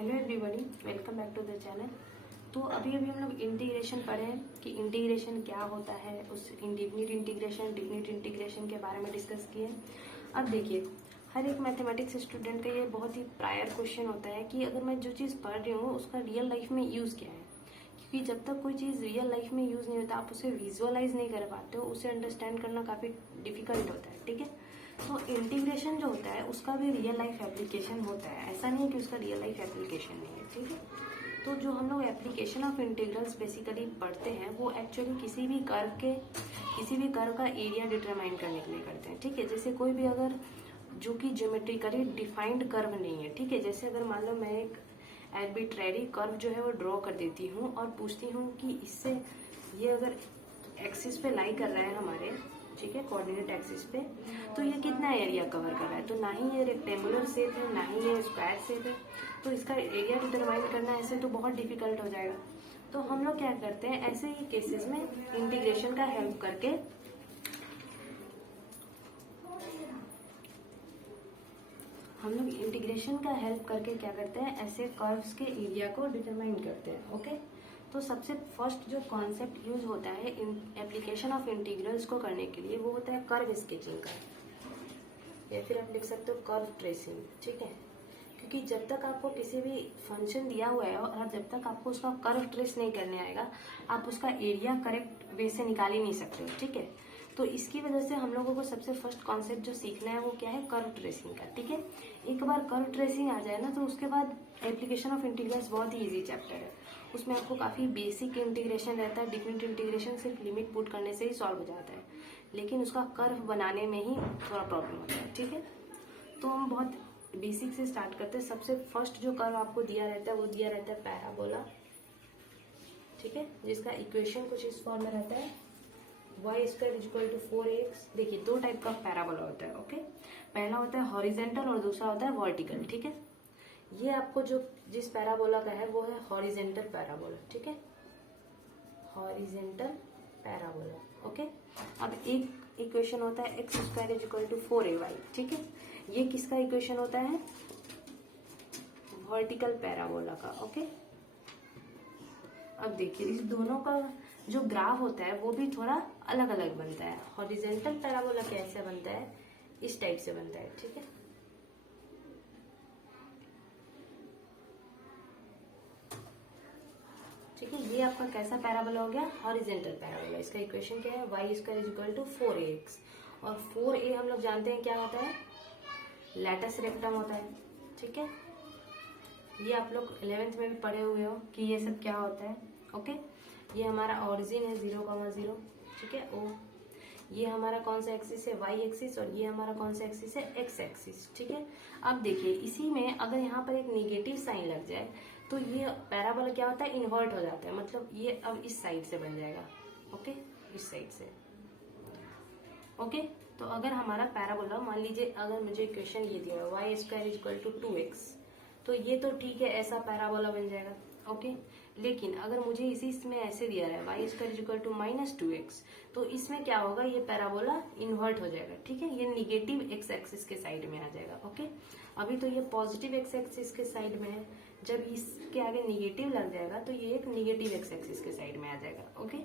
Hello everybody, welcome back to the channel. तो अभी हम लोग इंटीग्रेशन पढ़े हैं कि इंटीग्रेशन क्या होता है, उस इंडिफिनिट इंटीग्रेशन, डिफिनिट इंटीग्रेशन के बारे में डिस्कस किए। अब देखिए, हर एक मैथमेटिक्स स्टूडेंट का ये बहुत ही प्रायर क्वेश्चन होता है कि अगर मैं जो चीज़ पढ़ रही हूँ उसका रियल लाइफ में यूज़ क्या है। क्योंकि जब तक कोई चीज़ रियल लाइफ में यूज़ नहीं होता, आप उसे विजुअलाइज नहीं कर पाते हो, उसे अंडरस्टैंड करना काफ़ी डिफिकल्ट होता है। ठीक है, तो इंटीग्रेशन जो होता है उसका भी रियल लाइफ एप्लीकेशन होता है। ऐसा नहीं है कि उसका रियल लाइफ एप्लीकेशन नहीं है। ठीक है, तो जो हम लोग एप्लीकेशन ऑफ इंटीग्रल्स बेसिकली पढ़ते हैं वो एक्चुअली किसी भी कर्व का एरिया डिटरमाइन करने के लिए करते हैं। ठीक है, जैसे कोई भी अगर जो कि ज्योमेट्रिकली डिफाइंड कर्व नहीं है। ठीक है, जैसे अगर मान लो मैं एक आर्बिट्रेरी कर्व जो है वो ड्रॉ कर देती हूँ और पूछती हूँ कि इससे ये अगर एक्सिस पे लाई कर रहा है हमारे, ठीक है, कोऑर्डिनेट एक्सिस पे, तो ये कितना एरिया कवर कर रहा है। तो ना ही ये रेक्टेंगुलर शेप है, ना ही ये स्क्वायर शेप है, तो इसका एरिया डिटरमाइन करना ऐसे तो बहुत डिफिकल्ट हो जाएगा। तो हम लोग क्या करते हैं, ऐसे ही केसेस में इंटीग्रेशन का हेल्प करके क्या करते हैं, ऐसे कर्व्स के एरिया को डिटरमाइन करते हैं। ओके, तो सबसे फर्स्ट जो कॉन्सेप्ट यूज होता है एप्लीकेशन ऑफ इंटीग्रल्स को करने के लिए वो होता है कर्व स्केचिंग का, या फिर आप लिख सकते हो कर्व ट्रेसिंग। ठीक है, क्योंकि जब तक आपको किसी भी फंक्शन दिया हुआ है और जब तक आपको उसका कर्व ट्रेस नहीं करने आएगा, आप उसका एरिया करेक्ट वे से निकाल ही नहीं सकते हो। ठीक है, तो इसकी वजह से हम लोगों को सबसे फर्स्ट कॉन्सेप्ट जो सीखना है वो क्या है, कर्व ट्रेसिंग का। ठीक है, एक बार कर्व ट्रेसिंग आ जाए ना तो उसके बाद एप्लीकेशन ऑफ इंटीग्रल्स बहुत ही इजी चैप्टर है। उसमें आपको काफी बेसिक इंटीग्रेशन रहता है। डिफरेंट इंटीग्रेशन सिर्फ लिमिट पुट करने से ही सॉल्व हो जाता है, लेकिन उसका कर्व बनाने में ही थोड़ा प्रॉब्लम होता है। ठीक है, तो हम बहुत बेसिक से स्टार्ट करते हैं। सबसे फर्स्ट जो कर्व आपको दिया रहता है वो दिया रहता है पैराबोला। ठीक है, जिसका इक्वेशन कुछ इस फॉर्म में रहता है, y square equal to 4ax। देखिए, दो टाइप का पैराबोला होता है। ओके, पहला होता है हॉरिजेंटल और दूसरा होता है वर्टिकल। ठीक है, ये आपको जो जिस पैराबोला का है वो है हॉरिजेंटल पैराबोला। ठीक है, हॉरिजेंटल पैराबोला। ओके, अब एक इक्वेशन होता है x square equal to 4ay। ठीक है, ये किसका इक्वेशन होता है, वर्टिकल पैराबोला का। ओके, अब देखिए इस दोनों का जो ग्राफ होता है वो भी थोड़ा अलग अलग बनता है। हॉरिजेंटल पैराबोला कैसे बनता है, इस टाइप से बनता है। ठीक है, ठीक है, ये आपका कैसा पैराबोला हो गया, हॉरिजेंटल पैराबोला। इसका इक्वेशन क्या है, y square equal to 4ax। और 4a हम लोग जानते हैं क्या होता है, लैटस रेक्टम होता है। ठीक है, ये आप लोग 11th में भी पढ़े हुए हो कि ये सब क्या होता है। ओके, ये हमारा ऑरिजिन है 0,0। ठीक है, ओ ये हमारा कौन सा एक्सिस है, y एक्सिस, और ये हमारा कौन सा एक्सिस है, x एक्सिस। ठीक है, अब देखिए इसी में अगर यहाँ पर एक निगेटिव साइन लग जाए तो ये पैराबोला क्या होता है, इन्वर्ट हो जाता है। मतलब ये अब इस साइड से बन जाएगा। ओके, इस साइड से। ओके, तो अगर हमारा पैराबोला, मान लीजिए अगर मुझे इक्वेशन ये दिया है y square equal to 2x, तो ये तो ठीक है, ऐसा पैराबोला बन जाएगा। ओके, लेकिन अगर मुझे इसी इसमें ऐसे दिया है y square equal to -2x, तो इसमें क्या होगा, ये पैराबोला इन्वर्ट हो जाएगा। ठीक है, ये निगेटिव x एक्सिस के साइड में आ जाएगा। ओके, अभी तो ये पॉजिटिव x एक्सिस के साइड में है, जब इसके आगे निगेटिव लग जाएगा तो ये एक निगेटिव x एक्सिस के साइड में आ जाएगा। ओके,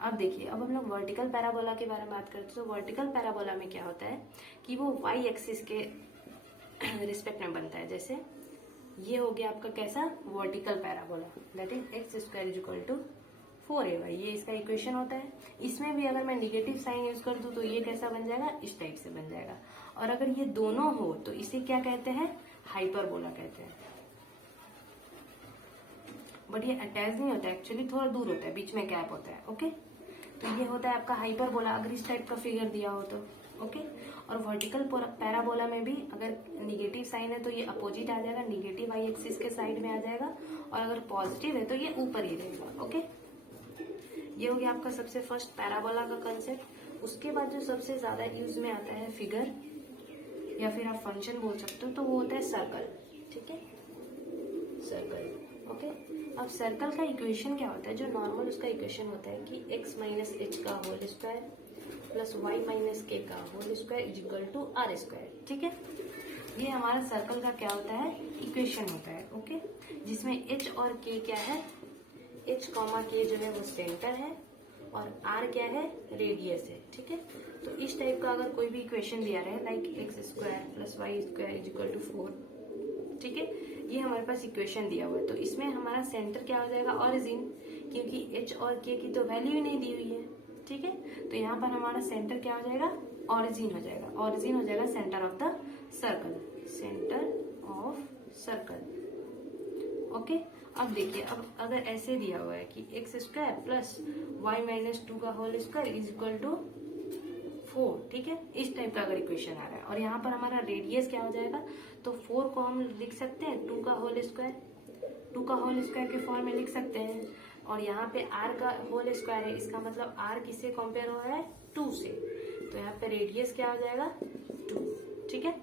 अब देखिए, अब हम लोग वर्टिकल पैराबोला के बारे में बात करते हैं। तो वर्टिकल पैराबोला में क्या होता है कि वो y एक्सिस के रिस्पेक्ट में बनता है। जैसे ये हो गया आपका कैसा, vertical parabola, that is x square equal to 4ay। ये इसका इक्वेशन होता है। इसमें भी अगर मैं निगेटिव साइन यूज कर दूं तो ये कैसा बन जाएगा, इस टाइप से बन जाएगा। और अगर ये दोनों हो तो इसे क्या कहते हैं, हाइपरबोला कहते हैं। बट ये अटैच नहीं होता है, एक्चुअली थोड़ा दूर होता है, बीच में गैप होता है। ओके, तो ये होता है आपका हाइपरबोला अगर इस टाइप का फिगर दिया हो तो। ओके, और वर्टिकल पैराबोला में भी अगर निगेटिव साइन है तो ये अपोजिट आ जाएगा, निगेटिव y एक्सिस के साइड में आ जाएगा, और अगर पॉजिटिव है तो ये ऊपर ही रहेगा। ओके, ये हो गया आपका सबसे फर्स्ट पैराबोला का कंसेप्ट। उसके बाद जो सबसे ज्यादा यूज में आता है फिगर, या फिर आप फंक्शन बोल सकते हो, तो वो होता है सर्कल। ठीक है, सर्कल। ओके, अब सर्कल का इक्वेशन क्या होता है, जो नॉर्मल उसका इक्वेशन होता है कि x माइनस एच का whole square plus y minus k का whole square is equal to r square. ठीक है, ये हमारा सर्कल का क्या होता है, इक्वेशन होता है। ओके, जिसमें एच और के क्या है, एच कॉमा के जो है वो सेंटर है और आर क्या है, रेडियस है। ठीक है, तो इस टाइप का अगर कोई भी इक्वेशन दिया रहे like x square plus y square is equal to 4, ठीक है, ये हमारे पास इक्वेशन दिया हुआ है। तो इसमें हमारा सेंटर क्या हो जाएगा, ऑरिजिन, क्योंकि एच और के की तो वैल्यू ही नहीं दी हुई है। ठीक है, तो यहाँ पर हमारा सेंटर क्या हो जाएगा, ऑरिजिन हो जाएगा। ऑरिजिन हो जाएगा centre of the circle, centre of circle. Okay, अब देखिए, अब अगर ऐसे दिया हुआ है कि x square plus y minus 2 का whole square is equal to 4, ठीक है, इस टाइप का अगर इक्वेशन आ रहा है और यहाँ पर हमारा रेडियस क्या हो जाएगा, तो 4 को हम लिख सकते हैं 2 का होल स्क्वायर, 2 का होल स्क्वायर के फॉर्म में लिख सकते हैं। और यहाँ पे r का होल स्क्वायर है, इसका मतलब r किससे कंपेयर हो रहा है, 2 से, तो यहाँ पे रेडियस क्या हो जाएगा, 2। ठीक है,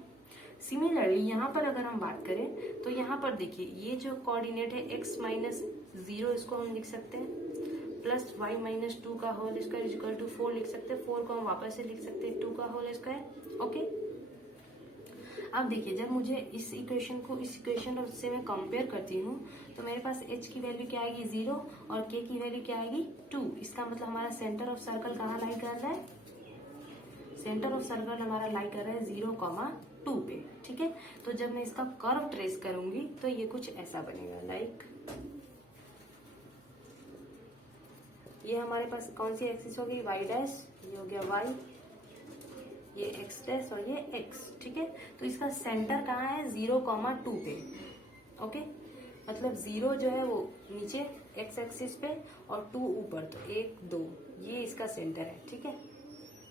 सिमिलरली यहाँ पर अगर हम बात करें तो यहाँ पर देखिए ये जो कोऑर्डिनेट है x माइनस 0, इसको हम लिख सकते हैं, प्लस y माइनस 2 का whole square is equal to 4 लिख सकते हैं। 4 को हम वापस से लिख सकते हैं 2 का होल स्क्वायर। ओके, अब देखिए, जब मुझे इस इक्वेशन को इस इक्वेशन से मैं कंपेयर करती हूँ तो मेरे पास h की वैल्यू क्या आएगी, 0, और k की वैल्यू क्या आएगी, 2। इसका मतलब हमारा सेंटर ऑफ सर्कल कहाँ लाई कर रहा है, सेंटर ऑफ सर्कल हमारा लाई कर रहा है 0,2 पे। ठीक है, तो जब मैं इसका कर्व ट्रेस करूंगी तो ये कुछ ऐसा बनेगा, लाइक ये हमारे पास कौन सी एक्सिस होगी, y डैश, ये हो गया y, ये x डैश और ये x। ठीक है, तो इसका सेंटर कहाँ है, 0,2 पे। ओके, मतलब 0 जो है वो नीचे x एक्सिस पे और 2 ऊपर, तो 1 2 ये इसका सेंटर है। ठीक है,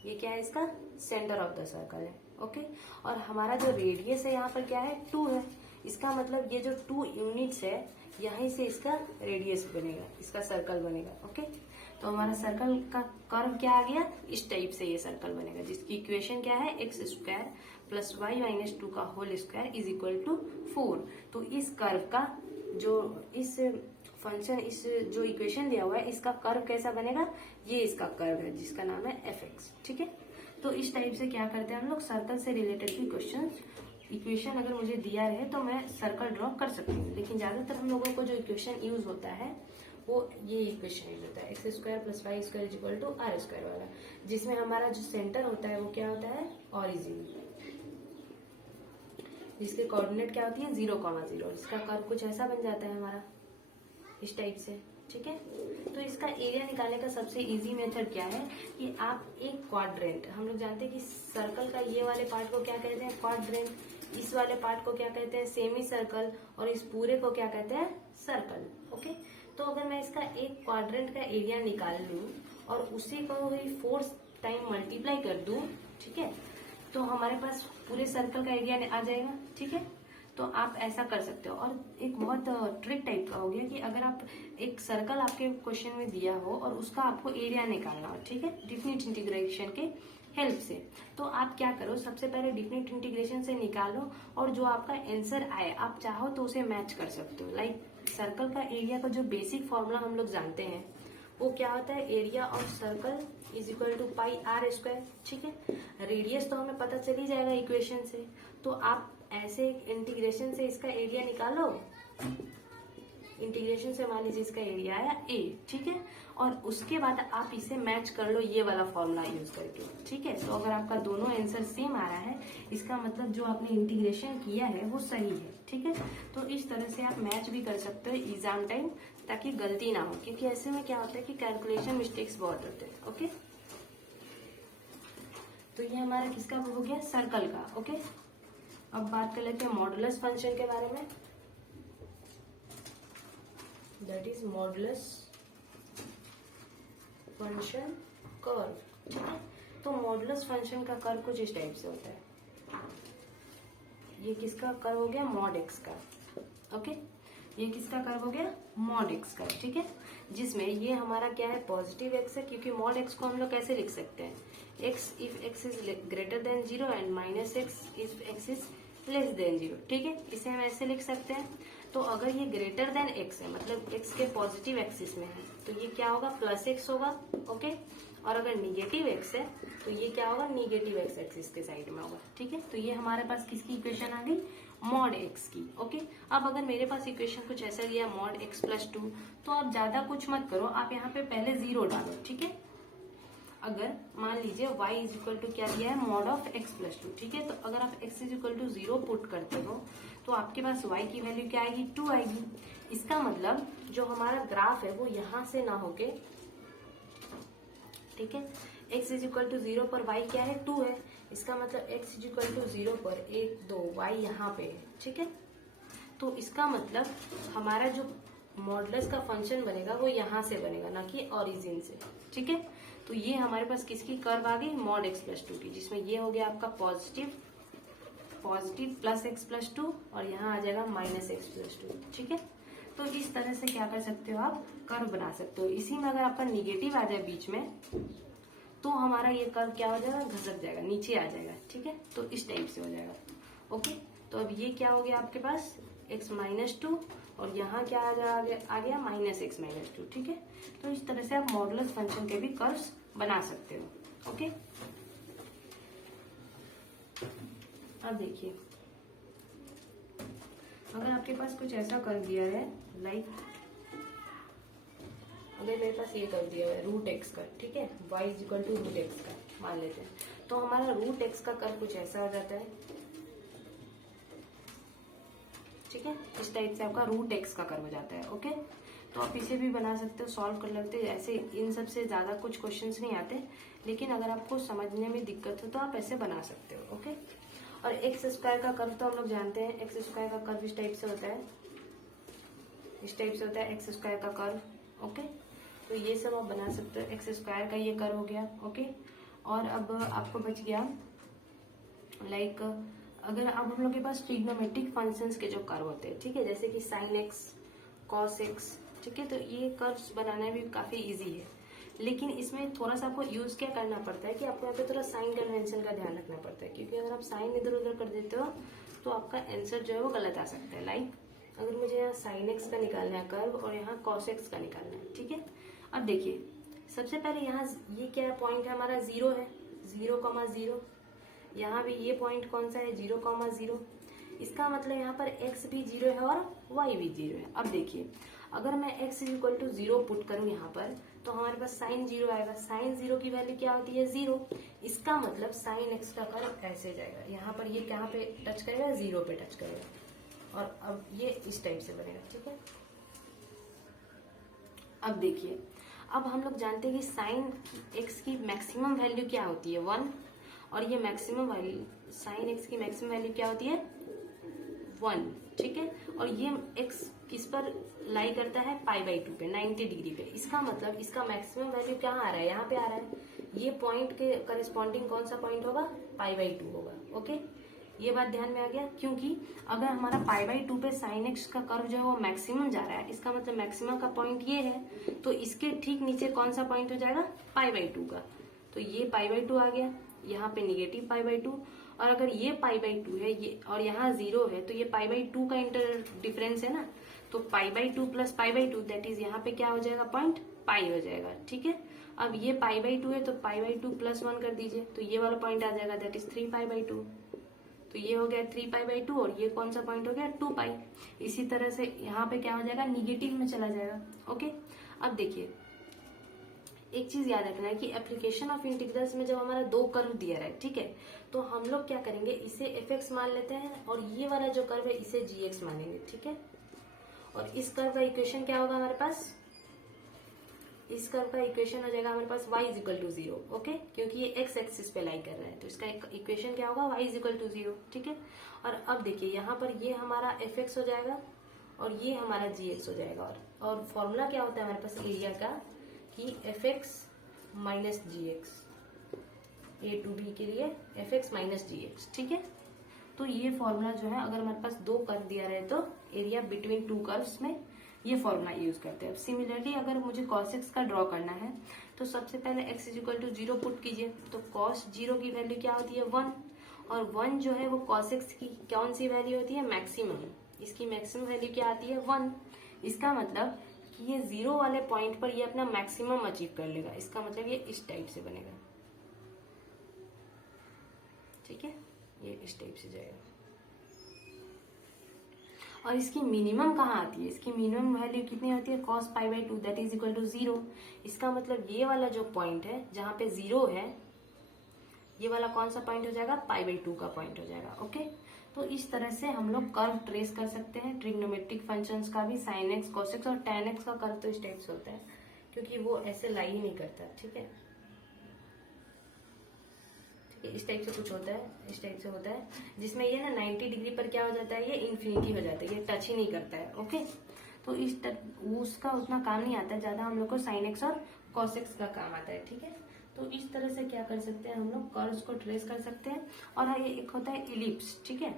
ये क्या है, इसका सेंटर ऑफ द सर्कल है। ओके, और हमारा जो रेडियस है यहाँ पर क्या है, 2 है। इसका मतलब ये जो 2 यूनिट्स है यहीं से इसका रेडियस बनेगा, इसका सर्कल बनेगा। ओके, तो हमारा सर्कल का कर्व क्या आ गया, इस टाइप से ये सर्कल बनेगा, जिसकी इक्वेशन क्या है, x square plus y minus 2 का whole square is equal to 4। तो इस कर्व का जो इस फंक्शन, इस जो इक्वेशन दिया हुआ है, इसका कर्व कैसा बनेगा, ये इसका कर्व है जिसका नाम है एफ एक्स। ठीक है, तो इस टाइप से क्या करते हैं हम लोग, सर्कल से रिलेटेड भी क्वेश्चन, इक्वेशन अगर मुझे दिया रहे तो मैं सर्कल ड्रॉ कर सकती हूँ, लेकिन ज्यादातर हम लोगों को जो इक्वेशन यूज होता है वो ये इक्वेशन यूज होता है, x square plus y square is equal to r square वाला, जिसमें हमारा जो सेंटर होता है वो क्या होता है, ऑरिजिन, जिसके कोऑर्डिनेट क्या होती है, 0,0। इसका कर्व कुछ ऐसा बन जाता है हमारा, इस टाइप से। ठीक है, तो इसका एरिया निकालने का सबसे इजी मेथड क्या है कि आप एक क्वाड्रेंट, हम लोग जानते हैं कि सर्कल का ये वाले पार्ट को क्या कहते हैं, क्वाड्रेंट, इस वाले पार्ट को क्या कहते हैं, सेमी सर्कल, और इस पूरे को क्या कहते हैं, सर्कल। ओके, तो अगर मैं इसका एक क्वाड्रेंट का एरिया निकाल लूं और उसी को 4 टाइम मल्टीप्लाई कर दूं, ठीक है, तो हमारे पास पूरे सर्कल का एरिया आ जाएगा। ठीक है, तो आप ऐसा कर सकते हो। और एक बहुत ट्रिक टाइप का हो गया कि अगर आप एक सर्कल आपके क्वेश्चन में दिया हो और उसका आपको एरिया निकालना हो, ठीक है, डिफिनिट इंटीग्रेशन के हेल्प से, तो आप क्या करो, सबसे पहले डिफिनिट इंटीग्रेशन से निकालो और जो आपका आंसर आए आप चाहो तो उसे मैच कर सकते हो। लाइक सर्कल का एरिया का जो बेसिक फॉर्मूला हम लोग जानते हैं वो क्या होता है, area of circle is equal to pi r square. ठीक है, रेडियस तो हमें पता चल ही जाएगा इक्वेशन से, तो आप ऐसे इंटीग्रेशन से इसका एरिया निकालो, इंटीग्रेशन से मान लीजिए इसका एरिया आया a। ठीक है, और उसके बाद आप इसे मैच कर लो ये वाला फॉर्मूला यूज करके। ठीक है, तो अगर आपका दोनों आंसर सेम आ रहा है, इसका मतलब जो आपने इंटीग्रेशन किया है वो सही है। ठीक है, तो इस तरह से आप मैच भी कर सकते हो एग्जाम टाइम, ताकि गलती ना हो, क्योंकि ऐसे में क्या होता है कि कैलकुलेशन मिस्टेक्स बहुत होते हैं। ओके, तो ये हमारा किसका हो गया, सर्कल का। ओके, अब बात कर लेते हैं मॉडुलस फंक्शन के बारे में, that is modulus function curve. ठीक है, तो मॉडुलस फंक्शन का कर्व कुछ इस टाइप से होता है। ये किसका कर्व हो गया, मॉड एक्स का। ओके, ये किसका कर्व हो गया, मॉड एक्स का। ठीक है, जिसमें ये हमारा क्या है, पॉजिटिव एक्स है, क्योंकि मॉड एक्स को हम लोग कैसे लिख सकते हैं, x if x is greater than 0 and minus x if x is less than 0। ठीक है, इसे हम ऐसे लिख सकते हैं। तो अगर ये ग्रेटर देन एक्स है, मतलब एक्स के पॉजिटिव एक्सिस में है, तो ये क्या होगा, प्लस एक्स होगा। ओके, और अगर निगेटिव एक्स है तो ये क्या होगा, निगेटिव एक्स एक्सिस के साइड में होगा। ठीक है, तो ये हमारे पास किसकी इक्वेशन आ गई, मॉड एक्स की। ओके, अब अगर मेरे पास इक्वेशन कुछ ऐसा दिया मॉड एक्स प्लस 2, तो आप ज्यादा कुछ मत करो, आप यहाँ पे पहले 0 डालो। ठीक है, अगर मान लीजिए y इज इक्वल टू क्या दिया है, मॉड ऑफ x प्लस 2। ठीक है, तो अगर आप x is equal to 0 put करते हो तो आपके पास y की वैल्यू क्या आएगी, 2 आएगी। इसका मतलब जो हमारा ग्राफ है वो यहां से ना होके, ठीक है, x इज इक्वल टू 0 पर y क्या है, 2 है। इसका मतलब x इज इक्वल टू 0 पर 1 2 y यहाँ पे है। ठीक है, तो इसका मतलब हमारा जो मॉडुलस का फंक्शन बनेगा वो यहाँ से बनेगा, ना कि ओरिजिन से। ठीक है, तो ये हमारे पास किसकी कर्व आ गई, मॉड एक्स प्लस 2 की, जिसमें ये हो गया आपका पॉजिटिव प्लस एक्स प्लस 2 और यहाँ आ जाएगा माइनस एक्स प्लस 2। ठीक है, तो इस तरह से क्या कर सकते हो, आप कर्व बना सकते हो। इसी में अगर आपका निगेटिव आ जाए बीच में तो हमारा ये कर्व क्या हो जाएगा, घसक जाएगा, नीचे आ जाएगा। ठीक है, तो इस टाइप से हो जाएगा। ओके, तो अब ये क्या हो गया आपके पास, x माइनस 2 और यहाँ क्या आ गया माइनस एक्स माइनस 2। ठीक है, तो इस तरह से आप मॉडुलस फंक्शन के भी कर्व्स बना सकते हो। ओके, अब देखिए अगर आपके पास कुछ ऐसा कर दिया है, लाइक अगर मेरे पास ये कर दिया है रूट एक्स का, ठीक है, y is equal to root x का मान लेते हैं, तो हमारा रूट एक्स का कर्व कुछ ऐसा हो जाता है। ठीक है, इस टाइप से आपका रूट एक्स का कर्व हो जाता है। ओके, तो आप इसे भी बना सकते हो, सॉल्व कर लेते हैं। ऐसे इन सब से ज्यादा कुछ क्वेश्चंस नहीं आते, लेकिन अगर आपको समझने में दिक्कत हो तो आप ऐसे बना सकते हो। ओके, और एक्स स्क्वायर का कर्व तो हम लोग जानते हैं, एक्स स्क्वायर का कर्व इस टाइप से होता है, इस टाइप से होता है एक्स स्क्वायर का कर्व। ओके, तो ये सब आप बना सकते हो, एक्स स्क्वायर का ये कर्व हो गया। ओके, और अब आपको बच गया लाइक अगर अब हम लोग के पास ट्रिग्नोमेट्रिक फंक्शंस के जो कर्व होते हैं, ठीक है, जैसे कि साइन एक्स, कॉस एक्स, ठीक है, तो ये कर्व्स बनाना भी काफी इजी है। लेकिन इसमें थोड़ा सा आपको यूज क्या करना पड़ता है कि आपको यहाँ पे थोड़ा साइन कन्वेंशन का ध्यान रखना पड़ता है, क्योंकि अगर आप साइन इधर उधर कर देते हो तो आपका आंसर जो है वो गलत आ सकता है। लाइक अगर मुझे यहाँ साइन एक्स का निकालना है कर्व और यहाँ कॉस एक्स का निकालना है, ठीक है। अब देखिए सबसे पहले यहाँ ये क्या पॉइंट है हमारा, 0 है, 0,0। यहाँ भी ये पॉइंट कौन सा है, 0,0। इसका मतलब यहाँ पर x भी 0 है और y भी 0 है। अब देखिए अगर मैं x is equal to 0 put करूँ यहाँ पर तो हमारे पास साइन 0 आएगा। साइन 0 की वैल्यू क्या होती है, 0। इसका मतलब साइन x का कर्व ऐसे जाएगा, यहाँ पर ये कहाँ पे टच करेगा, 0 पे टच करेगा, और अब ये इस टाइप से बनेगा, ठीक है। अब देखिए अब हम लोग जानते हैं कि साइन x की मैक्सिमम वैल्यू क्या होती है, 1, और ये मैक्सिमम वैल्यू साइन x की मैक्सिमम वैल्यू क्या होती है, 1, ठीक है। और ये x किस पर लाई करता है, π/2 पे, 90 डिग्री पे। इसका मतलब इसका मैक्सिमम वैल्यू कहाँ आ रहा है, यहाँ पे आ रहा है। ये पॉइंट के करस्पॉन्डिंग कौन सा पॉइंट होगा, π/2 होगा। ओके, ये बात ध्यान में आ गया, क्योंकि अगर हमारा π/2 पे साइन एक्स का कर्व जो है वो मैक्सिमम जा रहा है, इसका मतलब मैक्सिमम का पॉइंट ये है, तो इसके ठीक नीचे कौन सा पॉइंट हो जाएगा, π/2 का। तो ये π/2 आ गया, यहाँ पे निगेटिव π/2, और अगर ये π/2 है ये और यहाँ 0 है तो ये π/2 का इंटर डिफरेंस है ना, तो π/2 प्लस π/2 दैट इज यहाँ पे क्या हो जाएगा, पॉइंट पाई हो जाएगा, ठीक है। अब ये π/2 है तो π/2 प्लस 1 कर दीजिए तो ये वाला पॉइंट आ जाएगा, दैट इज 3π/2। तो ये हो गया 3π/2 और ये कौन सा पॉइंट हो गया, 2π। इसी तरह से यहाँ पे क्या हो जाएगा, निगेटिव में चला जाएगा। ओके, अब देखिए एक चीज याद रखना है कि एप्लीकेशन ऑफ इंटीग्रल्स में जब हमारा 2 कर्व दिया है, ठीक है, तो हम लोग क्या करेंगे, इसे fx मान लेते हैं और ये वाला जो कर्व है इसे gx मानेंगे, ठीक है। और इस कर्व का इक्वेशन क्या होगा हमारे पास, इस कर्व का इक्वेशन हो जाएगा हमारे पास y is equal to 0, okay, क्योंकि ये x एक्सिस पे लाई कर रहा है तो इसका इक्वेशन क्या होगा, y इज इक्वल टू 0, ठीक है। और अब देखिए यहाँ पर ये हमारा fx हो जाएगा और ये हमारा gx हो जाएगा, और फॉर्मूला क्या होता है हमारे पास एरिया का, कि fx माइनस gx, a टू b के लिए fx माइनस gx, ठीक है। तो ये फॉर्मूला जो है अगर हमारे पास 2 कर्व दिया रहे तो एरिया बिटवीन 2 कर्व्स में ये फॉर्मूला यूज करते हैं। अब सिमिलरली अगर मुझे cos x का ड्रॉ करना है तो सबसे पहले x is equal to 0 put कीजिए, तो cos 0 की वैल्यू क्या होती है, 1, और 1 जो है वो cos x की कौन सी वैल्यू होती है, मैक्सिमम। इसकी मैक्सिमम वैल्यू क्या आती है, 1। इसका मतलब कि ये 0 वाले पॉइंट पर ये अपना मैक्सिमम अचीव कर लेगा। इसका मतलब ये इस टाइप से बनेगा, ठीक है, ये इस टाइप से जाएगा। और इसकी मिनिमम कहाँ आती है? इसकी मिनिमम वैल्यू कितनी होती है? cos π/2 that is equal to 0। इसका मतलब ये वाला जो पॉइंट है जहाँ पे 0 है, ये वाला कौन सा पॉइंट हो जाएगा? π/2 का पॉइंट हो जाएगा। ओके, तो इस तरह से हम लोग कर्व ट्रेस कर सकते हैं ट्रिग्नोमेट्रिक फंक्शंस का भी। sin x cos x और tan x का कर्व तो इस टाइप से होता है, क्योंकि वो ऐसे लाई ही नहीं करता, ठीक है, इस टाइप से कुछ होता है, इस टाइप से होता है, जिसमें ये ना 90 डिग्री पर क्या हो जाता है? ये इन्फिनिटी हो जाता है, ये टच ही नहीं करता है। ओके, तो उसका उतना काम नहीं आता है ज्यादा, हम लोग को sin x और cos x का काम आता है, ठीक है। तो इस तरह से क्या कर सकते हैं हम लोग? कर्व्स को ट्रेस कर सकते हैं। और हाँ, ये एक होता है इलिप्स, ठीक है,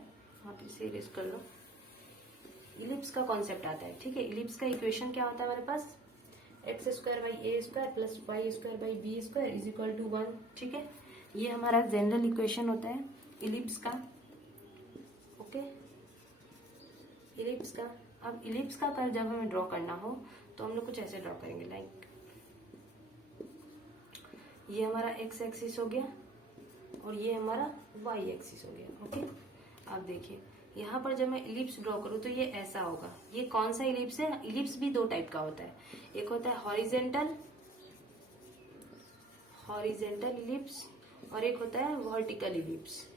आप इसे इरेज कर लो। इलिप्स का कॉन्सेप्ट आता है, ठीक है। इलिप्स का इक्वेशन क्या होता है हमारे पास? x² / a² + y² / b² is equal to 1, ठीक है। ये हमारा जनरल इक्वेशन होता है इलिप्स का। ओके, इलिप्स का। अब इलिप्स का कर्व जब हमें ड्रॉ करना हो तो हम लोग कुछ ऐसे ड्रॉ करेंगे, लाइक ये हमारा x एक्सिस हो गया और ये हमारा y एक्सिस हो गया। ओके, अब देखिए यहाँ पर जब मैं इलिप्स ड्रॉ करूँ तो ये ऐसा होगा। ये कौन सा इलिप्स है? इलिप्स भी दो टाइप का होता है, एक होता है हॉरिजेंटल इलिप्स और एक होता है वर्टिकल इलिप्स।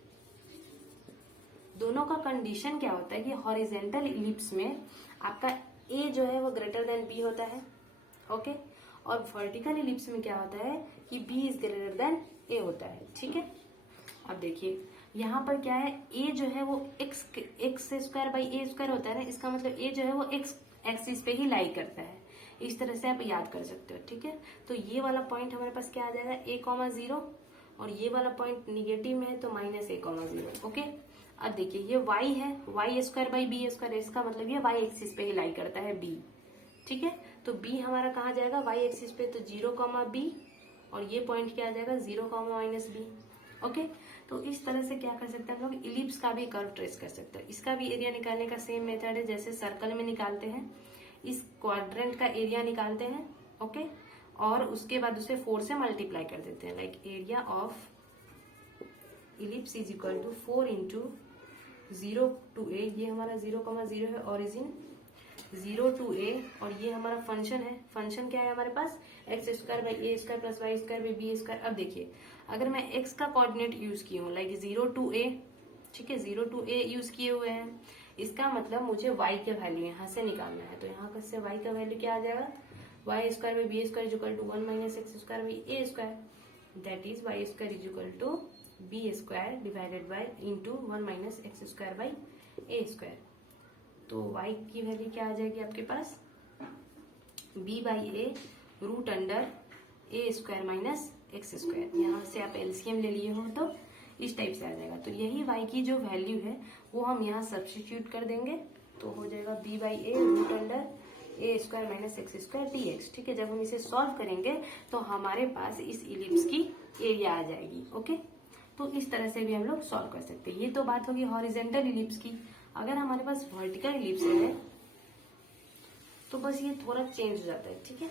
दोनों का कंडीशन क्या होता है कि हॉरिजेंटल इलिप्स में आपका a जो है वो ग्रेटर देन b होता है, ओके, और वर्टिकल इलिप्स में क्या होता है कि b is greater than a होता है, ठीक है। अब देखिए यहाँ पर क्या है, a जो है वो x² / a² होता है ना, इसका मतलब a जो है वो x एक्सिस पे ही लाई करता है। इस तरह से आप याद कर सकते हो, ठीक है। तो ये वाला पॉइंट हमारे पास क्या आ जाएगा? a, 0 और ये वाला पॉइंट निगेटिव में है तो -a, 0। ओके, अब देखिए ये y है, y² / b², इसका मतलब ये y एक्सिस पे ही लाई करता है b, ठीक है। तो b हमारा कहाँ जाएगा? y एक्सिस पे, तो 0, b और ये पॉइंट क्या आ जाएगा? 0, -b। ओके, तो इस तरह से क्या कर सकते हैं हम लोग? इलिप्स का भी कर्व ट्रेस कर सकते हैं। इसका भी एरिया निकालने का सेम मेथड है जैसे सर्कल में निकालते हैं। इस क्वाड्रेंट का एरिया निकालते हैं, ओके, और उसके बाद उसे 4 से मल्टीप्लाई कर देते हैं, like area of ellipse is equal to 4 into 0 to a, ये हमारा 0, 0 है, ओरिजिन 0 to a, और ये हमारा फंक्शन है। फंक्शन क्या है हमारे पास? x² / a² + y² / b²। अब देखिए अगर मैं x का कोऑर्डिनेट यूज की हूँ, लाइक 0 to a, ठीक है, 0 to a यूज किए हुए हैं, इसका मतलब मुझे y के वैल्यू यहाँ से निकालना है। तो यहाँ से y का वैल्यू क्या आ जाएगा? y² / b² = 1 - x² / a², that is y² = b² divided by into 1 - x² / a²। तो y की वैल्यू क्या आ जाएगी आपके पास? b/a √a² - x²। यहाँ से आप एलसीएम ले लिए हो तो इस टाइप से आ जाएगा। तो यही y की जो वैल्यू है वो हम यहाँ सब्स्टिट्यूट कर देंगे, तो हो जाएगा b/a √a² - x² dx, ठीक है। जब हम इसे सॉल्व करेंगे तो हमारे पास इस इलिप्स की एरिया आ जाएगी, ओके। तो इस तरह से भी हम लोग सॉल्व कर सकते हैं। ये तो बात होगी हॉरिजेंटल इलिप्स की। अगर हमारे पास वर्टिकल इलिप्स है तो बस ये थोड़ा चेंज हो जाता है, ठीक है,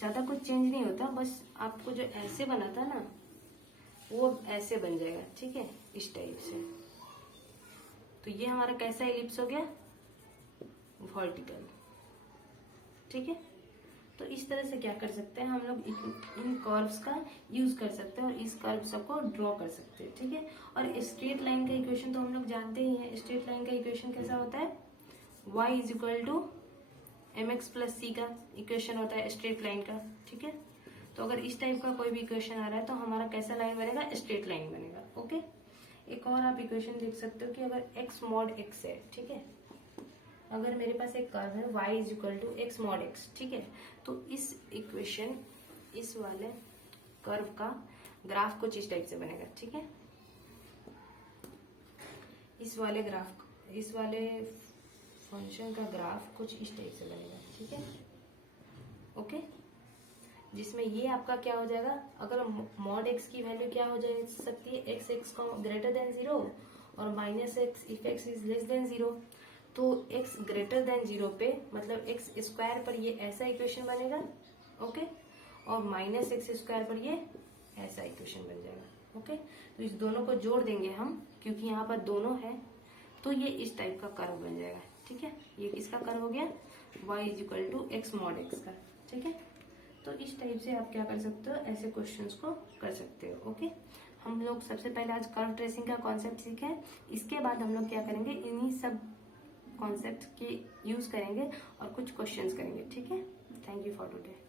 ज्यादा कुछ चेंज नहीं होता, बस आपको जो ऐसे बना था ना वो ऐसे बन जाएगा, ठीक है, इस टाइप से। तो ये हमारा कैसा इलिप्स हो गया? वर्टिकल, ठीक है। तो इस तरह से क्या कर सकते हैं हम लोग? इन कर्व्स का यूज कर सकते हैं और इस कर्व सबको ड्रॉ कर सकते हैं, ठीक है। और स्ट्रेट लाइन का इक्वेशन तो हम लोग जानते ही हैं। स्ट्रेट लाइन का इक्वेशन कैसा होता है? y = mx + c का इक्वेशन होता है स्ट्रेट लाइन का, ठीक है। तो अगर इस टाइप का कोई भी इक्वेशन आ रहा है तो हमारा कैसा लाइन बनेगा? स्ट्रेट लाइन बनेगा, ओके। एक और आप इक्वेशन देख सकते हो कि अगर x mod x है, ठीक है, अगर मेरे पास एक कर्व है y = x mod x, ठीक है, तो इस इक्वेशन, इस वाले कर्व का ग्राफ कुछ इस टाइप से बनेगा, ठीक है। इस वाले फंक्शन का ग्राफ कुछ इस टाइप से बनेगा, ठीक है, ओके। जिसमें ये आपका क्या हो जाएगा? अगर mod x की वैल्यू क्या हो जा सकती है? x ग्रेटर देन 0 और -x if x is less than 0। तो x ग्रेटर देन 0 पे मतलब x स्क्वायर पर ये ऐसा इक्वेशन बनेगा, ओके, और माइनस एक्स स्क्वायर पर ये ऐसा इक्वेशन बन जाएगा, ओके। तो इस दोनों को जोड़ देंगे हम, क्योंकि यहाँ पर दोनों है, तो ये इस टाइप का कर्व बन जाएगा, ठीक है। ये किसका कर्व हो गया, y is equal to x mod x का, ठीक है। तो इस टाइप से आप क्या कर सकते हो, ऐसे क्वेश्चंस को कर सकते हो, ओके। हम लोग सबसे पहले आज कर्व ट्रेसिंग का कॉन्सेप्ट सीखे, इसके बाद हम लोग क्या करेंगे, इन्हीं सब कॉन्सेप्ट के यूज करेंगे और कुछ क्वेश्चंस करेंगे, ठीक है। Thank you for today.